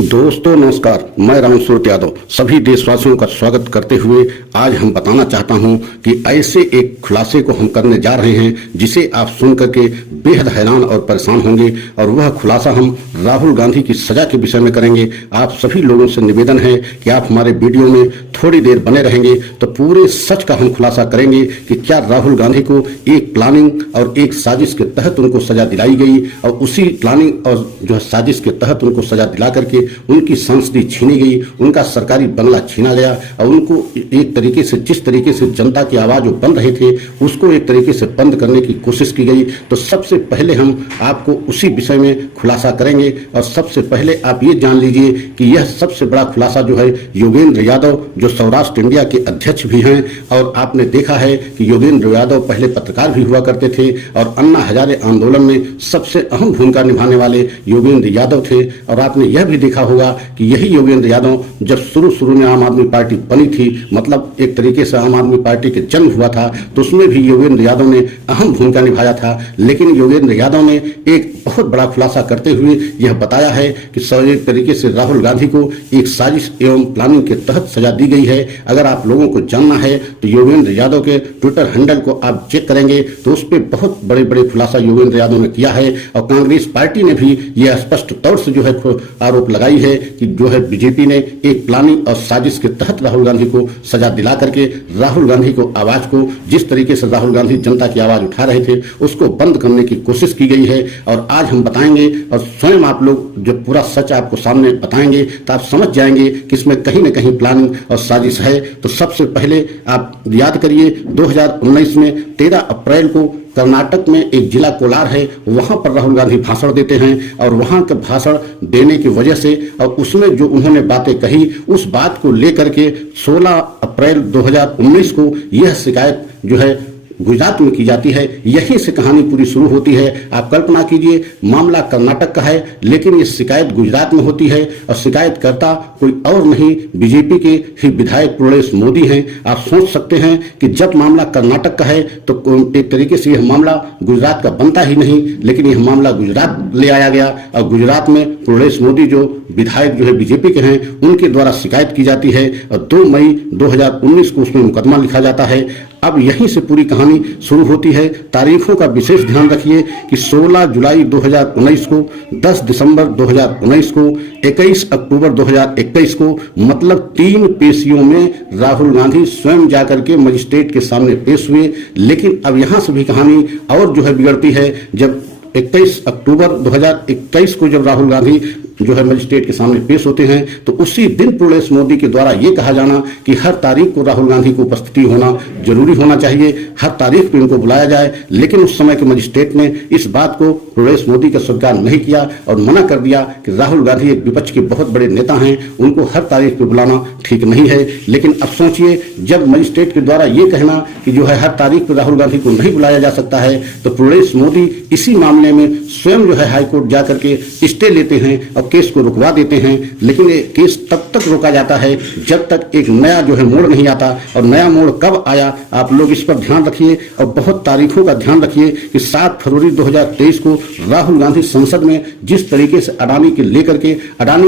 दोस्तों नमस्कार, मैं राम सूरत यादव सभी देशवासियों का स्वागत करते हुए आज हम बताना चाहता हूं कि ऐसे एक खुलासे को हम करने जा रहे हैं जिसे आप सुन करके बेहद हैरान और परेशान होंगे। और वह खुलासा हम राहुल गांधी की सजा के विषय में करेंगे। आप सभी लोगों से निवेदन है कि आप हमारे वीडियो में थोड़ी देर बने रहेंगे तो पूरे सच का हम खुलासा करेंगे कि क्या राहुल गांधी को एक प्लानिंग और एक साजिश के तहत उनको सजा दिलाई गई और उसी प्लानिंग और जो साजिश के तहत उनको सजा दिला करके उनकी संसदी छीनी गई, उनका सरकारी बंगला छीना गया और उनको एक तरीके से जिस तरीके से जनता की आवाज वो बन रहे थे उसको एक तरीके से बंद करने की कोशिश की गई। तो सबसे पहले हम आपको उसी विषय में खुलासा करेंगे। और सबसे पहले आप ये जान लीजिए कि यह सबसे बड़ा खुलासा जो है योगेंद्र यादव जो सौराष्ट्र इंडिया के अध्यक्ष भी हैं, और आपने देखा है कि योगेंद्र यादव पहले पत्रकार भी हुआ करते थे और अन्ना हजारे आंदोलन में सबसे अहम भूमिका निभाने वाले योगेंद्र यादव थे। और आपने यह भी देखा होगा कि यही योगेंद्र यादव जब शुरू में आम आदमी पार्टी बनी थी, मतलब एक तरीके से आम आदमी पार्टी के जन्म हुआ था, तो उसमें भी योगेंद्र यादव ने अहम भूमिका निभाया था। लेकिन योगेंद्र यादव ने एक बहुत बड़ा खुलासा करते हुए यह बताया है कि एक तरीके से राहुल गांधी को एक साजिश एवं प्लानिंग के तहत सजा दी गई है। अगर आप लोगों को जानना है तो योगेंद्र यादव के ट्विटर हैंडल को आप चेक करेंगे तो उस पर बहुत बड़े बड़े खुलासा योगेंद्र यादव ने किया है। और कांग्रेस पार्टी ने भी यह स्पष्ट तौर से जो है आरोप लगाई है कि जो है बीजेपी ने एक प्लानिंग और साजिश के तहत राहुल गांधी को सजा दिला करके राहुल गांधी को आवाज को जिस तरीके से राहुल गांधी जनता की आवाज उठा रहे थे उसको बंद करने की कोशिश की गई है। और आज हम बताएंगे और स्वयं आप लोग जब पूरा सच आपको सामने बताएंगे तो आप समझ जाएंगे कि इसमें कहीं न कहीं प्लानिंग और साजिश है। तो सबसे पहले आप याद करिए 2019 में 13 अप्रैल को कर्नाटक में एक जिला कोलार है, वहां पर राहुल गांधी भाषण देते हैं और वहां के भाषण देने की वजह से और उसमें जो उन्होंने बातें कही उस बात को लेकर के 16 अप्रैल 2019 को यह शिकायत जो है गुजरात में की जाती है। यहीं से कहानी पूरी शुरू होती है। आप कल्पना कीजिए मामला कर्नाटक का है लेकिन ये शिकायत गुजरात में होती है और शिकायतकर्ता कोई और नहीं बीजेपी के ही विधायक प्रदेश मोदी हैं। आप सोच सकते हैं कि जब मामला कर्नाटक का है तो एक तरीके से यह मामला गुजरात का बनता ही नहीं, लेकिन यह मामला गुजरात ले आया गया और गुजरात में प्रदेश मोदी जो विधायक जो है बीजेपी के हैं उनके द्वारा शिकायत की जाती है और 2 मई 2019 को उसमें मुकदमा लिखा जाता है। अब यहीं से पूरी कहानी शुरू होती है। तारीखों का विशेष ध्यान रखिए कि 16 जुलाई 2019 को, 10 दिसंबर 2019 को, 21 अक्टूबर 2021 को, मतलब 3 पेशियों में राहुल गांधी स्वयं जाकर के मजिस्ट्रेट के सामने पेश हुए। लेकिन अब यहां से भी कहानी और जो है बिगड़ती है। जब 21 अक्टूबर 2021 को जब राहुल गांधी जो है मजिस्ट्रेट के सामने पेश होते हैं तो उसी दिन प्रदेश मोदी के द्वारा ये कहा जाना कि हर तारीख को राहुल गांधी को उपस्थिति होना जरूरी होना चाहिए, हर तारीख पे उनको बुलाया जाए। लेकिन उस समय के मजिस्ट्रेट ने इस बात को प्रदेश मोदी का स्वीकार नहीं किया और मना कर दिया कि राहुल गांधी एक विपक्ष के बहुत बड़े नेता हैं, उनको हर तारीख पे बुलाना ठीक नहीं है। लेकिन अब सोचिए जब मजिस्ट्रेट के द्वारा ये कहना कि जो है हर तारीख पर राहुल गांधी को नहीं बुलाया जा सकता है तो प्रदेश मोदी इसी मामले में स्वयं जो है हाईकोर्ट जाकर के स्टे लेते हैं और केस को रुकवा देते हैं। लेकिन ये केस तब तक रोका जाता है जब तक एक नया जो है मोड़ नहीं आता। और नया मोड़ कब आया आप लोग इस पर ध्यान रखिए और बहुत तारीखों का ध्यान रखिए कि 7 फरवरी 2023 को राहुल गांधी संसद में जिस तरीके से अडानी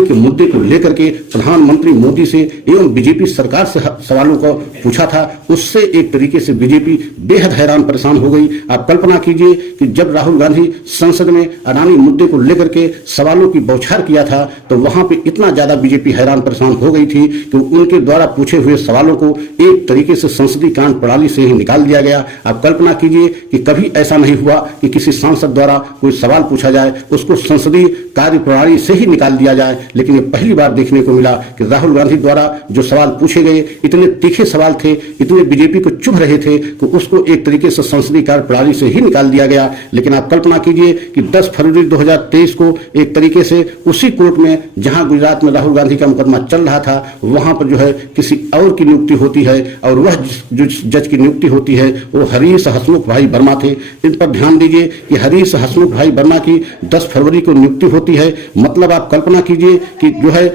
के मुद्दे को लेकर के प्रधानमंत्री मोदी से एवं बीजेपी सरकार से सवालों को पूछा था, उससे एक तरीके से बीजेपी बेहद हैरान परेशान हो गई। आप कल्पना कीजिए कि जब राहुल गांधी संसद में अडानी मुद्दे को लेकर के सवालों की बौछार किया था तो वहां पे इतना ज्यादा बीजेपी हैरान परेशान हो गई थी कि उनके द्वारा पूछे हुए सवालों को एक तरीके से संसदीय कांड प्रणाली से ही निकाल दिया गया। आप कल्पना कीजिए कि कभी ऐसा नहीं हुआ कि किसी सांसद द्वारा कोई सवाल पूछा जाए उसको संसदीय कार्य प्रणाली से ही निकाल दिया जाए। लेकिन ये पहली बार देखने को मिला कि राहुल गांधी द्वारा जो सवाल पूछे गए इतने तीखे सवाल थे, इतने बीजेपी को चुभ रहे थे कि उसको एक तरीके से संसदीय कार्य प्रणाली से ही निकाल दिया गया। लेकिन आप कल्पना कीजिए कि 10 फरवरी 2023 को एक तरीके से उसी कोर्ट में जहां गुजरात में राहुल गांधी का मुकदमा चल रहा था वहां पर जो है किसी और की नियुक्ति होती है और वह जो जज की नियुक्ति होती है वो हरीश हसमुख भाई वर्मा थे। इन पर ध्यान दीजिए कि हरीश हसमुख भाई वर्मा की 10 फरवरी को नियुक्ति होती है। मतलब आप कल्पना कीजिए कि जो है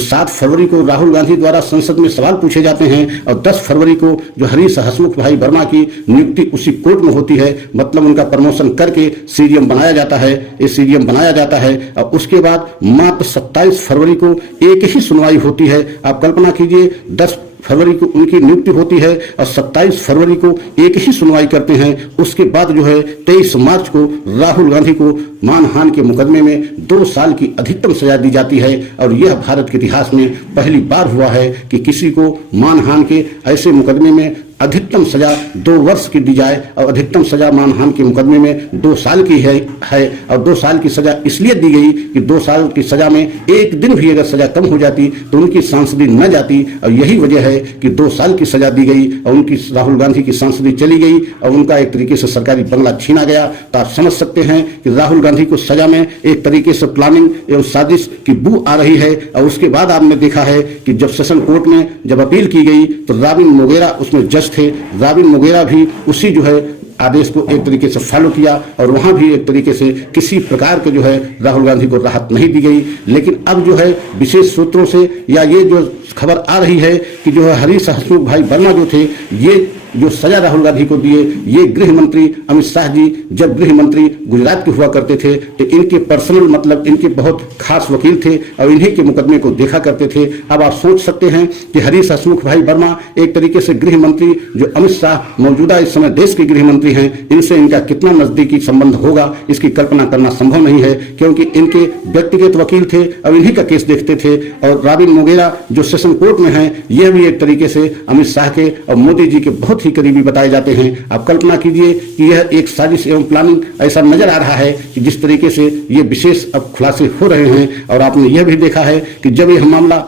7 फरवरी को राहुल गांधी द्वारा संसद में सवाल पूछे जाते हैं और 10 फरवरी को जो हरीश हसमुख भाई वर्मा की नियुक्ति उसी कोर्ट में होती है, मतलब उनका प्रमोशन करके सीडीएम बनाया जाता है, ये सीडीएम बनाया जाता है। और उसके बाद मात्र 27 फरवरी को एक ही सुनवाई होती है। आप कल्पना कीजिए, 10 फरवरी को उनकी नियुक्ति होती है और 27 फरवरी को एक ही सुनवाई करते हैं। उसके बाद जो है 23 मार्च को राहुल गांधी को मानहानि के मुकदमे में 2 साल की अधिकतम सजा दी जाती है। और यह भारत के इतिहास में पहली बार हुआ है कि किसी को मानहानि के ऐसे मुकदमे में अधिकतम सजा 2 वर्ष की दी जाए और अधिकतम सजा मानहानि के मुकदमे में 2 साल की है और 2 साल की सजा इसलिए दी गई कि 2 साल की सजा में एक दिन भी अगर सजा कम हो जाती तो उनकी सांसदी न जाती। और यही वजह है कि 2 साल की सजा दी गई और उनकी राहुल गांधी की सांसदी चली गई और उनका एक तरीके से सरकारी बंगला छीना गया। तो आप समझ सकते हैं कि राहुल गांधी को सजा में एक तरीके से प्लानिंग एवं साजिश की बू आ रही है। और उसके बाद आपने देखा है कि जब सेशन कोर्ट में जब अपील की गई तो राबिन मोगेरा उसमें जज थे। राबिन मोगेरा भी उसी जो है आदेश को एक तरीके से फॉलो किया और वहां भी एक तरीके से किसी प्रकार के जो है राहुल गांधी को राहत नहीं दी गई। लेकिन अब जो है विशेष सूत्रों से या ये जो खबर आ रही है कि जो है हरीश हसमुख भाई वर्मा जो थे, ये जो सजा राहुल गांधी को दिए, ये गृह मंत्री अमित शाह जी जब गृह मंत्री गुजरात के हुआ करते थे तो इनके पर्सनल मतलब इनके बहुत खास वकील थे और इन्हीं के मुकदमे को देखा करते थे। अब आप सोच सकते हैं कि हरीश हसमुख भाई वर्मा एक तरीके से गृह मंत्री जो अमित शाह मौजूदा इस समय देश के गृह मंत्री हैं, इनसे इनका कितना नजदीकी संबंध होगा, इसकी कल्पना करना संभव नहीं है, क्योंकि इनके व्यक्तिगत वकील थे और इन्हीं का केस देखते थे। और राबिन मोगेरा जो सेशन कोर्ट में है, यह भी एक तरीके से अमित शाह के और मोदी जी के बहुत ही करीबी बताए जाते हैं। आप कल्पना कीजिए कि यह एक साजिश एवं प्लानिंग ऐसा नजर आ रहा है कि जिस तरीके से ये विशेष अब खुलासे हो रहे हैं। और आपने यह भी देखा है कि जब यह मामला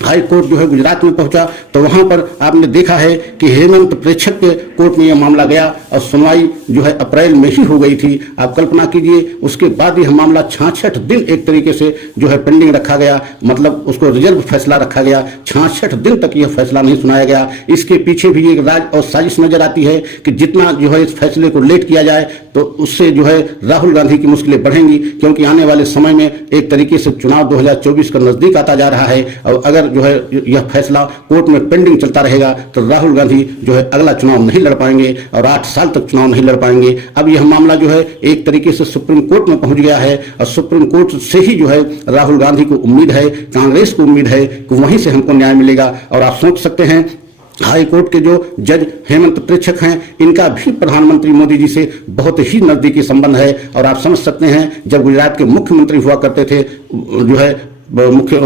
हाई कोर्ट जो है गुजरात में पहुंचा तो वहां पर आपने देखा है कि हेमंत प्रेक्षक के कोर्ट में यह मामला गया और सुनवाई जो है अप्रैल में ही हो गई थी। आप कल्पना कीजिए, उसके बाद यह मामला 66 दिन एक तरीके से जो है पेंडिंग रखा गया, मतलब उसको रिजर्व फैसला रखा गया। 66 दिन तक यह फैसला नहीं सुनाया गया। इसके पीछे भी एक राज और साजिश नजर आती है कि जितना जो है इस फैसले को लेट किया जाए तो उससे जो है राहुल गांधी की मुश्किलें बढ़ेंगी, क्योंकि आने वाले समय में एक तरीके से चुनाव 2024 का नजदीक आता जा रहा है। और अगर जो है यह फैसला कोर्ट में पेंडिंग चलता रहेगा तो राहुल गांधी जो है अगला चुनाव नहीं लड़ पाएंगे और 8 साल तक चुनाव नहीं लड़ पाएंगे। अब यह मामला जो है एक तरीके से सुप्रीम कोर्ट में पहुंच गया है और सुप्रीम कोर्ट से ही जो है राहुल गांधी को उम्मीद है, कांग्रेस को उम्मीद है कि वहीं से हमको न्याय मिलेगा। और आप सोच सकते हैं हाई कोर्ट के जो जज हेमंत प्रेक्षक हैं, इनका भी प्रधानमंत्री मोदी जी से बहुत ही नजदीकी संबंध है। और आप समझ सकते हैं जब गुजरात के मुख्यमंत्री हुआ करते थे जो है मुख्य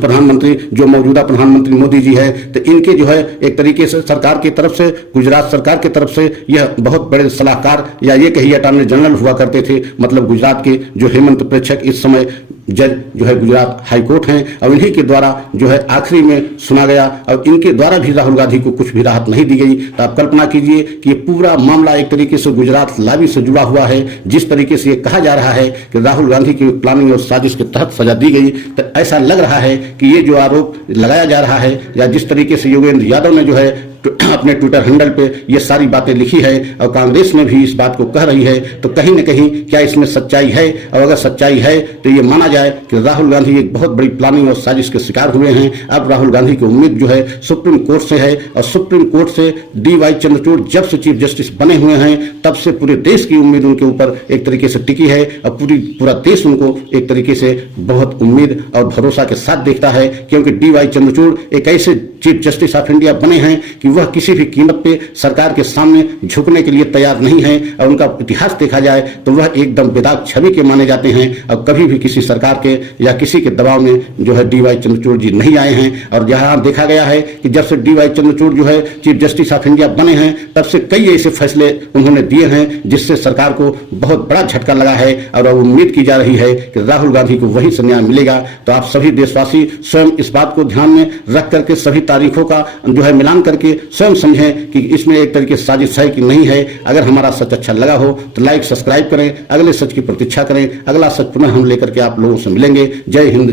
प्रधानमंत्री जो मौजूदा प्रधानमंत्री मोदी जी है, तो इनके जो है एक तरीके से सरकार की तरफ से, गुजरात सरकार की तरफ से यह बहुत बड़े सलाहकार या ये कहिए अटॉर्नी जनरल हुआ करते थे। मतलब गुजरात के जो हेमंत प्रेक्षक इस समय जज जो है गुजरात हाई कोर्ट हैं और इन्हीं के द्वारा जो है आखिरी में सुना गया और इनके द्वारा भी राहुल गांधी को कुछ भी राहत नहीं दी गई। तो आप कल्पना कीजिए कि ये पूरा मामला एक तरीके से गुजरात लाबी से जुड़ा हुआ है। जिस तरीके से ये कहा जा रहा है कि राहुल गांधी की प्लानिंग और साजिश के तहत सजा दी गई, तो ऐसा लग रहा है कि ये जो आरोप लगाया जा रहा है या जिस तरीके से योगेंद्र यादव ने जो है अपने ट्विटर हैंडल पे ये सारी बातें लिखी है और कांग्रेस में भी इस बात को कह रही है, तो कहीं न कहीं क्या इसमें सच्चाई है? और अगर सच्चाई है तो ये माना जाए कि राहुल गांधी एक बहुत बड़ी प्लानिंग और साजिश के शिकार हुए हैं। अब राहुल गांधी की उम्मीद जो है सुप्रीम कोर्ट से है और सुप्रीम कोर्ट से DY चंद्रचूड़ जब से चीफ जस्टिस बने हुए हैं तब से पूरे देश की उम्मीद उनके ऊपर एक तरीके से टिकी है और पूरा देश उनको एक तरीके से बहुत उम्मीद और भरोसा के साथ देखता है, क्योंकि DY चंद्रचूड़ एक ऐसे चीफ जस्टिस ऑफ इंडिया बने हैं कि वह किसी भी कीमत पे सरकार के सामने झुकने के लिए तैयार नहीं है। और उनका इतिहास देखा जाए तो वह एकदम बेदाग छवि के माने जाते हैं और कभी भी किसी सरकार के या किसी के दबाव में जो है DY चंद्रचूड़ जी नहीं आए हैं। और जहां देखा गया है कि जब से DY चंद्रचूड़ जो है चीफ जस्टिस ऑफ इंडिया बने हैं तब से कई ऐसे फैसले उन्होंने दिए हैं जिससे सरकार को बहुत बड़ा झटका लगा है और अब उम्मीद की जा रही है कि राहुल गांधी को वहीं से न्याय मिलेगा। तो आप सभी देशवासी स्वयं इस बात को ध्यान में रख करके सभी तारीखों का जो है मिलान करके स्वयं समझें कि इसमें एक तरीके से साजिश है कि नहीं है। अगर हमारा सच अच्छा लगा हो तो लाइक सब्सक्राइब करें, अगले सच की प्रतीक्षा करें। अगला सच पुनः हम लेकर के आप लोगों से मिलेंगे। जय हिंद।